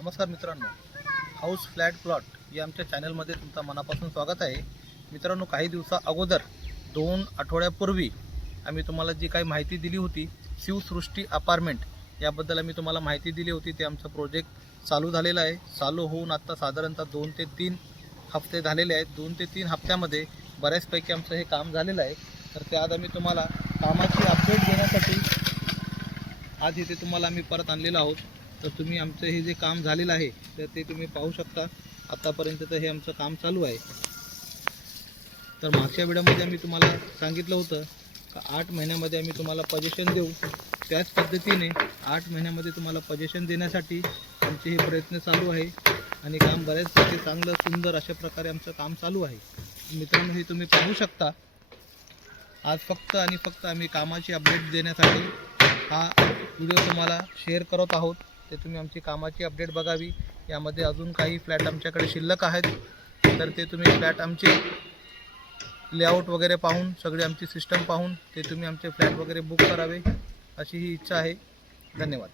नमस्कार मित्रांनो, house flat plot या आमच्या चॅनलमध्ये तुमचं मनापासून स्वागत आहे. मित्रांनो, काही दिवसा अगोदर 2 आठवड्यापूर्वी आम्ही तुम्हाला जी काही माहिती दिली होती, शिवसृष्टी अपार्टमेंट याबद्दल आम्ही तुम्हाला माहिती दिली होती. ते आमचं प्रोजेक्ट चालू झालेलं आहे. चालू होऊन आता साधारणतः 2 ते 3 हप्ते झालेले आहेत. 2 ते 3 हप्त्यामध्ये बऱ्याचपैकी आमचं हे काम झालेलं आहे. तर ते आज आम्ही तुम्हाला कामाची अपडेट देण्यासाठी आज इथे तुम्हाला आम्ही परत आणलेलो आहोत. तर तुम्ही आमचं हे जे काम झालेलं आहे तर ते तुम्ही पाहू शकता. आतापर्यंत तर हे आमचं काम चालू आहे. तर मागच्या व्हिडिओमध्ये आम्ही तुम्हाला सांगितलं होतं का 8 महिन्यामध्ये आम्ही तुम्हाला पोझिशन देऊ. त्याच पद्धतीने 8 महिन्यामध्ये तुम्हाला पोझिशन देण्यासाठी आमचे हे प्रयत्न चालू आहे आणि काम बऱ्याचपैकी चांगलं सुंदर अशा प्रकारे आमचं काम चालू आहे. मित्रांनो, हे तुम्ही पाहू शकता. आज फक्त आणि फक्त आम्ही कामाची अपडेट देण्यासाठी हा व्हिडिओ तुम्हाला शेअर करत आहोत. ते तुम्ही आमची कामाची अपडेट बघावी. यामध्ये अजून काही फ्लॅट आमच्याकडे शिल्लक आहेत, तर ते तुम्ही फ्लॅट आमचे लेआउट वगैरे पाहून, सगळी आमची सिस्टम पाहून ते तुम्ही आमचे फ्लॅट वगैरे बुक करावे अशी ही इच्छा आहे. धन्यवाद.